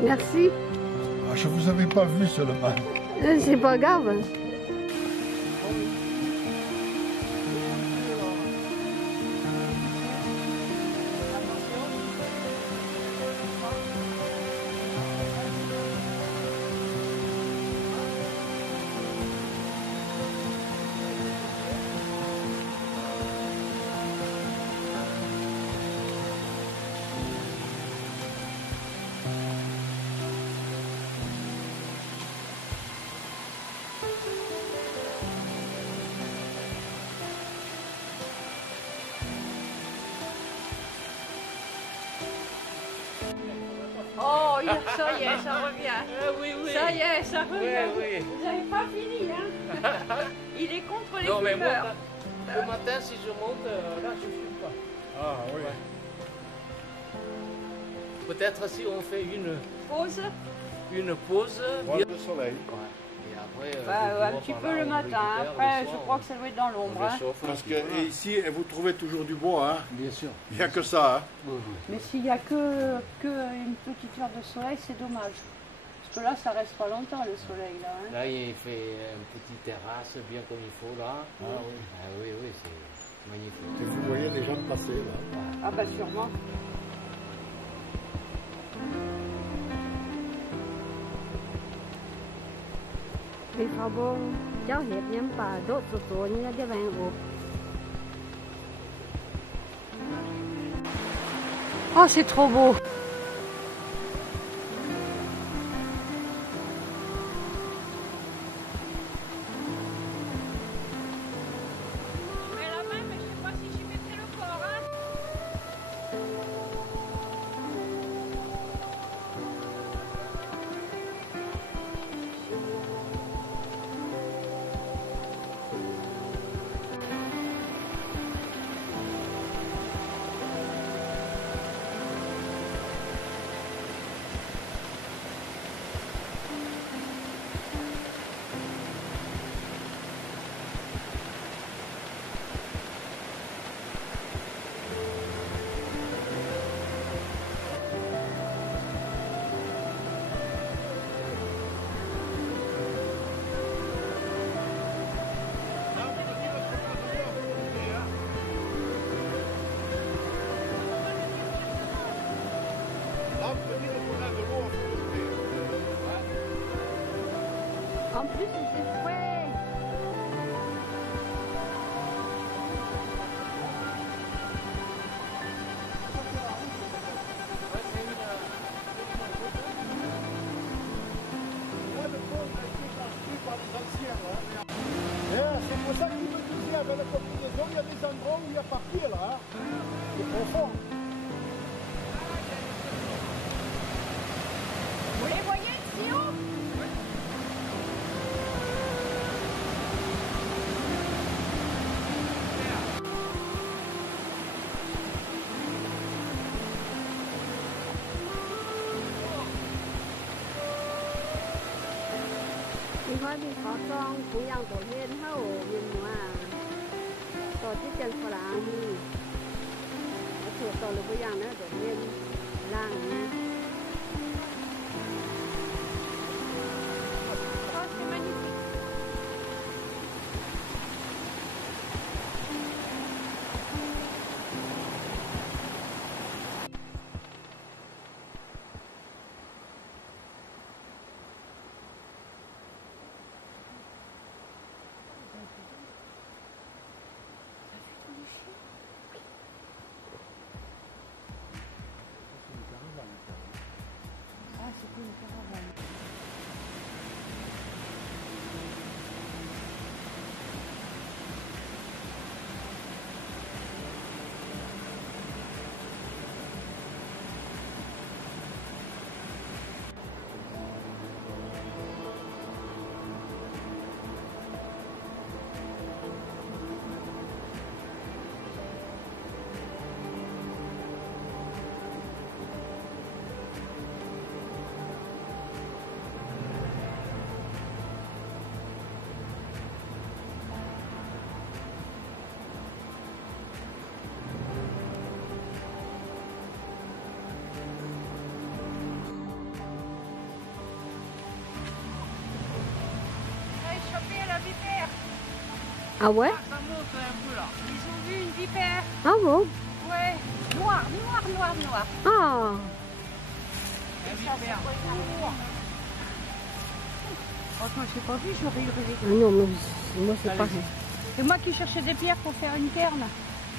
Merci. Ah, je vous avais pas vu seulement. C'est pas grave. Oh, ça y est, ça revient. Oui, oui. Ça y est, ça revient. Oui, oui. Vous n'avez pas fini, hein. Il est contre les Non, mais fumeurs. moi, le matin, si je monte, là, je ne fume pas. Ah oui. Ouais. Peut-être si on fait une Pause. pause. Voir le soleil. Ouais. Et après, Un petit peu le matin. Après, je crois que ça doit être dans l'ombre. Hein. Parce que ici, vous trouvez toujours du bois, hein. Bien sûr. Il n'y a que ça, hein. Oui, oui. Mais s'il n'y a que une petite heure de soleil, c'est dommage. Parce que là, ça reste pas longtemps le soleil. Là, hein. Là, il fait une petite terrasse bien comme il faut, là. Ah oui. Ah oui, oui, c'est magnifique. Et vous voyez les gens passer, là. Ah bah sûrement. Thì phao bông cháu hiệp nhắm bà đốt sụt sụt như cái vàng ụp. Oh, c'est trop beau. Je mets la main, mais je sais pas si j'y mettrai le corps, hein. En plus, c'est frais. C'est pour ça qu'il me disait avec la combinaison, il y a des endroits où il n'y a pas pied là. Hein. C'est profond. Vous les voyez ici haut? Thì nói đi có trong cũng yang tổ hiên hậu miền mà tổ chức chân phá làng đi thuộc tổ lực cũng yang nữa tổ hiên làng nha. Oh, c'est magnifique. Ah, c'est cool, une caravane. Ah ouais? Ça monte un peu là. Ils ont vu une vipère. Ah bon? Ouais. Noir. Ah. Une vipère. Franchement, je n'ai pas vu, j'aurais eu rêvé. Ah non, mais moi c'est Allez. pareil. Et moi qui cherchais des pierres pour faire une cairn,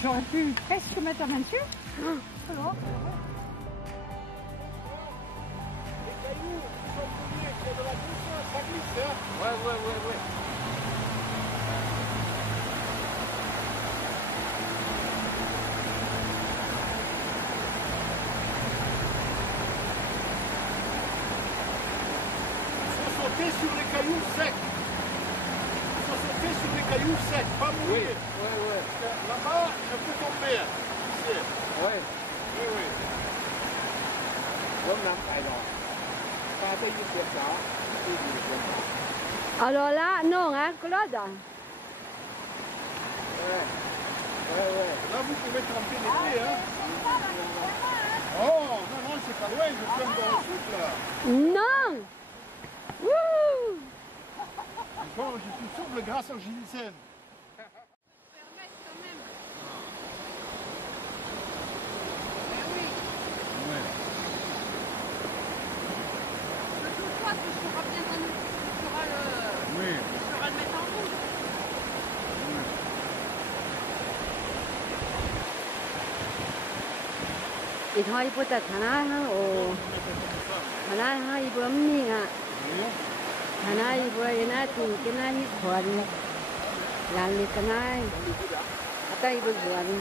j'aurais pu presque mettre la main dessus. Alors, Les cailloux qui sont posés près de la douce, ça glisse, hein. Ouais. Il faut sauter sur les cailloux secs. Il faut sauter sur les cailloux secs, pas mouillés. Ouais. Là-bas, je peux tomber. Ici. Ouais. Oui. รถน้ำไปรอป้าได้ยินเสียงจ๋าได้ยินเสียงจ๋า Alors là, non, hein, Claude? Ouais. Là, vous pouvez tremper les pieds, hein. Oh, non, c'est pas loin, je tombe dans le sud, là. Non! Wouh! Bon, je suis souple grâce au ginseng. Oui. Thì thôi, bữa ta thả ná hả? Ồ, thả ná hả? Bữa mình à, thả ná bữa ná thì cái ná hít thuần, làm gì cái ná, tay bữa thuần,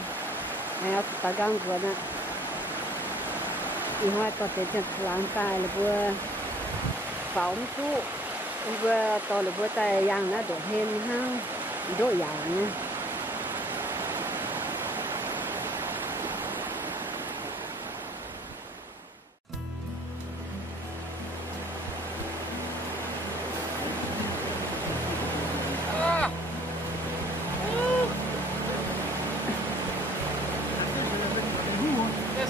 này ở ta gang thuần á, thì hoa tọt để chân làm tay là bữa phóng chú, bữa tọt là bữa tay yang nó đổ hen ha, đổ dầu nha.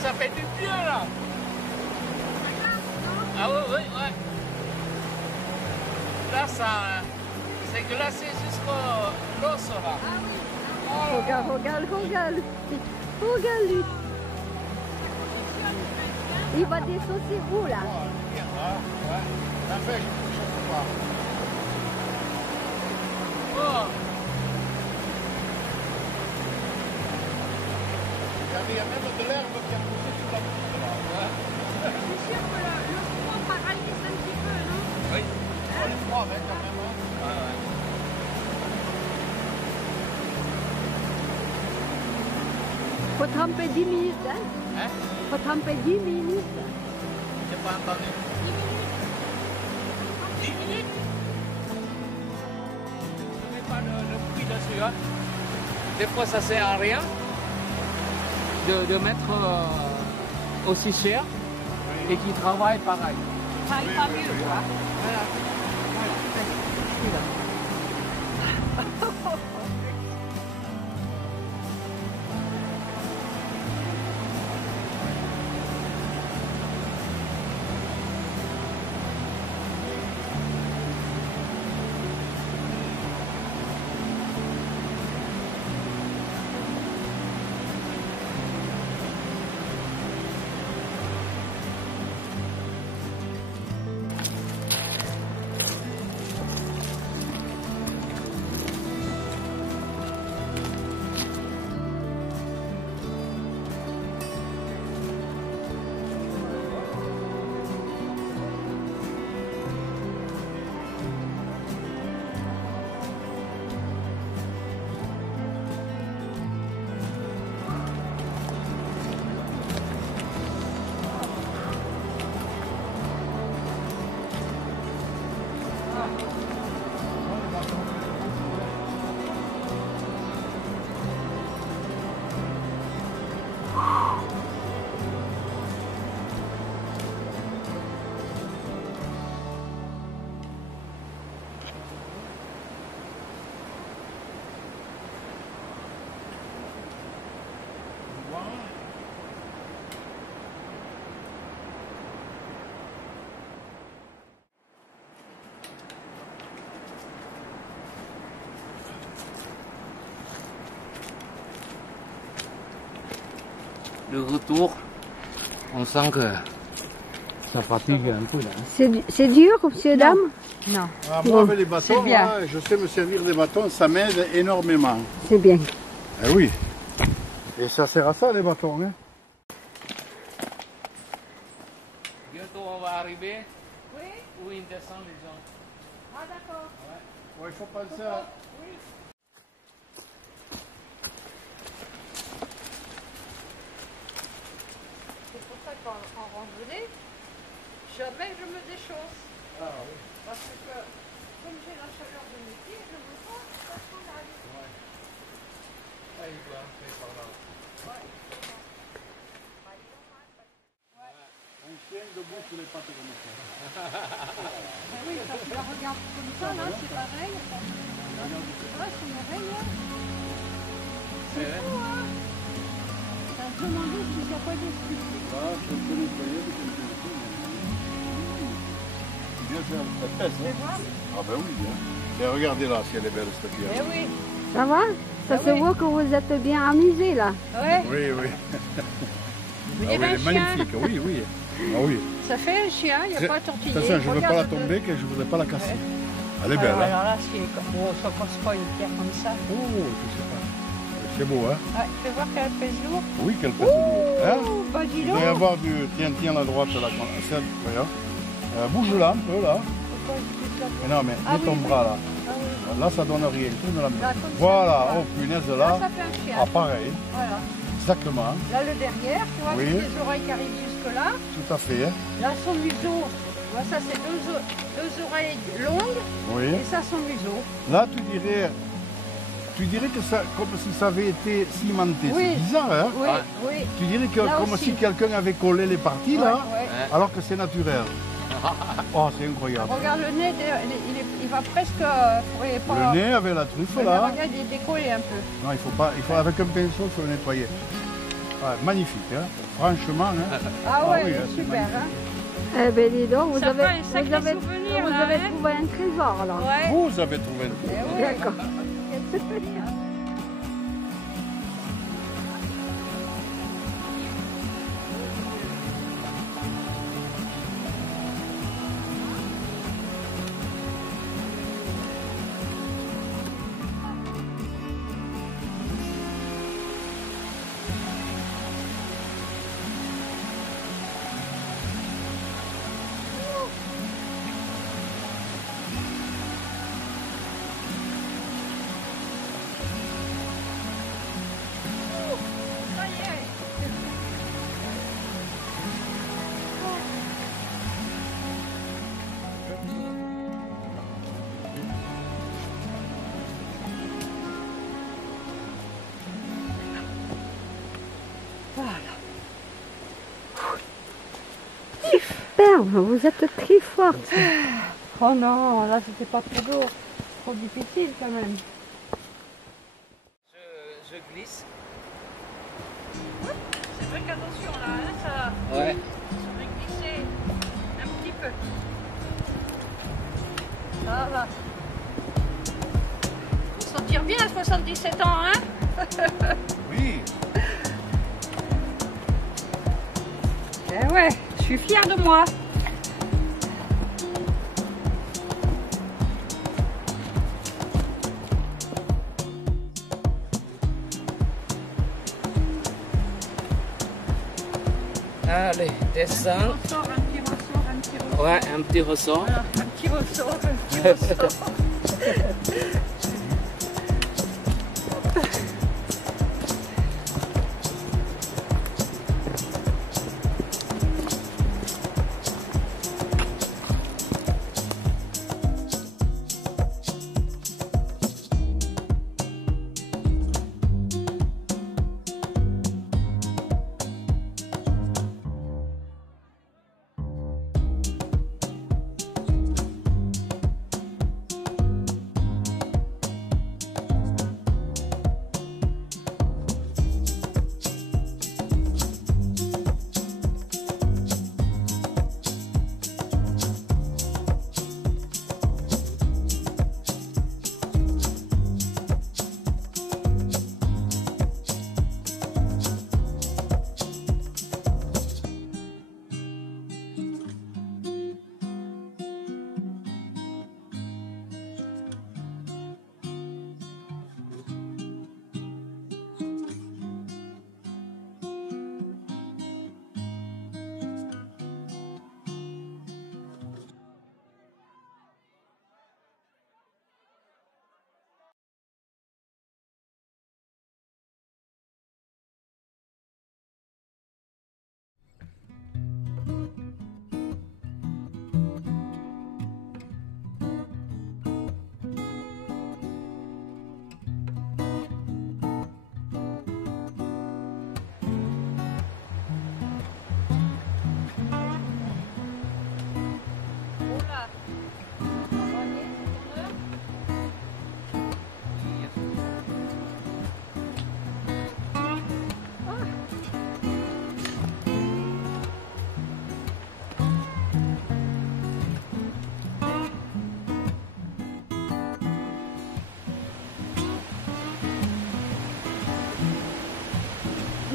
Ça fait du bien là. Ah oui. Là, ça, c'est glacé jusqu'au l'os là. Regarde lui. Il va dessaucer où là? Bien, là. Ouais. La pêche, je ne sais pas. Oh. Il y a même de l'herbe qui a poussé sur la route, là. je suis sûre que le courant paralyse un petit peu, non? Oui. On les froid, hein, quand même. Hein. Faut tremper 10 minutes, hein? Hein? Faut tremper 10 minutes. J'ai pas entendu. 10 minutes. Je mets pas le prix dessus. Hein. Des fois, ça sert à rien de mettre aussi cher et qui travaille pareil. Travaille pas mieux, quoi. Voilà. le retour, on sent que ça fatigue un peu là. C'est dur, monsieur, dame? Non. Ah, moi, avec les c'est bâtons, bien. là, je sais me servir des bâtons, ça m'aide énormément. C'est bien. Eh oui. Et ça sert à ça, les bâtons. Hein. Bientôt on va arriver où ils descendent les gens. Ah d'accord. Ouais, il faut penser à... C'est pour ça qu'en randonnée, jamais je me déchausse. Ah oui. Parce que comme j'ai la chaleur de mes pieds, je me sens ça s'en aille. Ah, il doit entrer par là. Un chien debout sur les pattes comme ça. Ben oui, quand tu la regardes comme ça, là, c'est pareil. Là, c'est une oreille. C'est fou, hein. T'as demandé si ça peut être sculpté. Ah, je peux nettoyer, mais je ne sais pas. Bien faire la tête, Tu hein. veux voir? Ah ben oui, hein. Et regardez là, si elle est belle cette pierre. Eh oui. Ça va? Ça se voit que vous êtes bien amusés, là. Ouais. Oui, oui. Vous Ah oui, avez elle un est chien. magnifique, oui, oui. Ah oui. Ça fait un chien, il n'y a pas à De tortiller. toute façon, je ne veux pas la Regarde, tomber, que je ne voudrais pas la casser. Elle est belle, alors, hein. alors là, bon, ça casse pas une pierre comme ça. Oh, tu sais pas. C'est beau, hein. Ouais, fais voir qu'elle pèse lourd. Oui, qu'elle pèse lourd. Hein. Ouh, bah dis Il donc. doit y avoir du... Tiens, à la droite, là. Regarde. Bouge-la un peu, là. Pourquoi je dis ça? Mais non, mais Ah mets ton oui, oui. bras, là. Ah oui. Là, ça donne rien. Tourne la main. Là, comme ça, Voilà. voilà. Oh, punaise, Là, là. ça fait un chien. Ah, pareil. Voilà. Exactement. Là, le derrière, tu vois, Oui. avec les oreilles qui arrivent jusque-là. Tout à fait. Hein. Là, son museau. Tu vois, ça, c'est deux oreilles longues. Oui. Et ça, son museau. Là, tu dirais que ça, comme si ça avait été cimenté. Oui. C'est bizarre, hein. Oui, Ouais. oui. Tu dirais que Là comme aussi. si quelqu'un avait collé les parties, Ouais, là, ouais. alors que c'est naturel. Oh, c'est incroyable. Regarde le nez, il va presque. Faudrait pas... Le nez avec la truffe, Mais là. regarde, il est décollé un peu. Non, il faut avec un pinceau, il faut le nettoyer. Ouais, magnifique, hein. Franchement, hein. Ah ouais, oui, il est hein, c'est super, magnifique. hein. Eh bien, dis donc, vous Ça fait un avez, sacré vous avez, souvenir, vous là, avez hein. trouvé un trésor, là. Ouais. Vous avez trouvé le truc. Eh oui. D'accord. Ça y est. Superbe, vous êtes très forte. Oh non, là c'était pas trop lourd. Trop difficile quand même. Je glisse. C'est vrai qu'attention là, hein, ça Ouais. va glisser un petit peu. Ça va. Faut se sentir bien à 77 ans, hein. Oui. Eh ouais, je suis fière de moi. Allez, descends. Ressort, un petit ressort, un petit ressort. Ouais, un petit ressort. Voilà, un petit ressort, un petit ressort.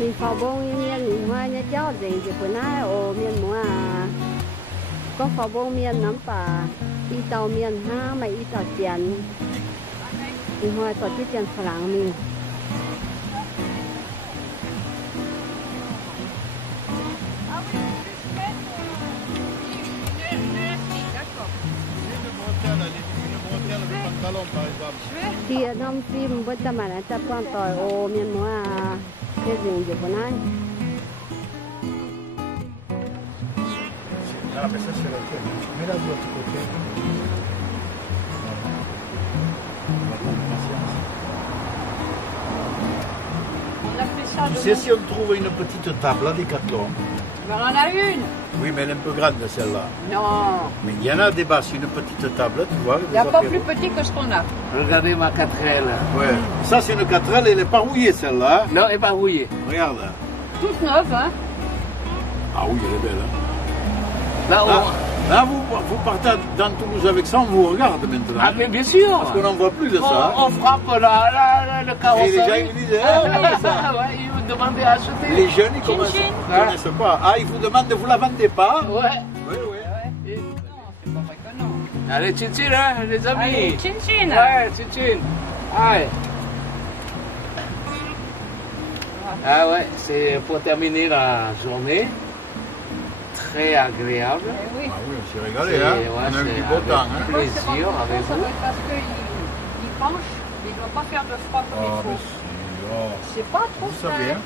มีฝาบงเมียนหัวเนี่ยเจ้าเด็กจะคนน้าโอเมียนมัวก็ฝาบงเมียนน้ำป่าอีเตาเมียนห้าไม่อีเตาเจียนอีหัวต่อที่เจียนฝรั่งมี ที่น้ำฟิล์มว่าจะมาจะป้อนต่อยโอเมียนมัวเรื่องอยู่บนนั้น Ah, mais ça, c'est la tienne. Mets-la de l'autre côté. On a fait ça Tu de sais, si on trouve une petite table à Décathlon, Mais on en a une. oui, mais elle est un peu grande celle-là. Non. Mais il y en a des basses, une petite table, tu vois. Il n'y a pas plus petit que ce qu'on a. Regardez ma 4L. Ouais. Ça, c'est une 4L, elle est pas rouillée celle-là. Non, elle est pas rouillée. Regarde. Toute neuve, hein. Ah oui, elle est belle. Hein. Là, Là, vous partez dans Toulouse avec ça, on vous regarde maintenant. Ah, mais bien sûr. Parce qu'on n'en voit plus de ça. On frappe le carrosse. Et les gens, ils me disent, ah, oui, ça. Ouais, ils vous demandent à acheter. Les jeunes, ils ne connaissent pas. Ah, ils vous demandent, vous la vendez pas? Ouais. Oui, oui. Non, c'est pas vrai que non. Allez, tchin hein, les amis. Allez, chin chin. Ouais, tchin. Allez. Ah ouais, c'est pour terminer la journée. Très agréable. Eh oui. Ah oui, on s'est régalé, Et hein. ouais, On a eu c'est du beau avec temps, hein. plaisir avec Ça vous. doit être parce qu'il penche, il ne doit pas faire de froid comme Ah, il mais faut. si, oh. C'est pas trop Vous savez, ça. hein.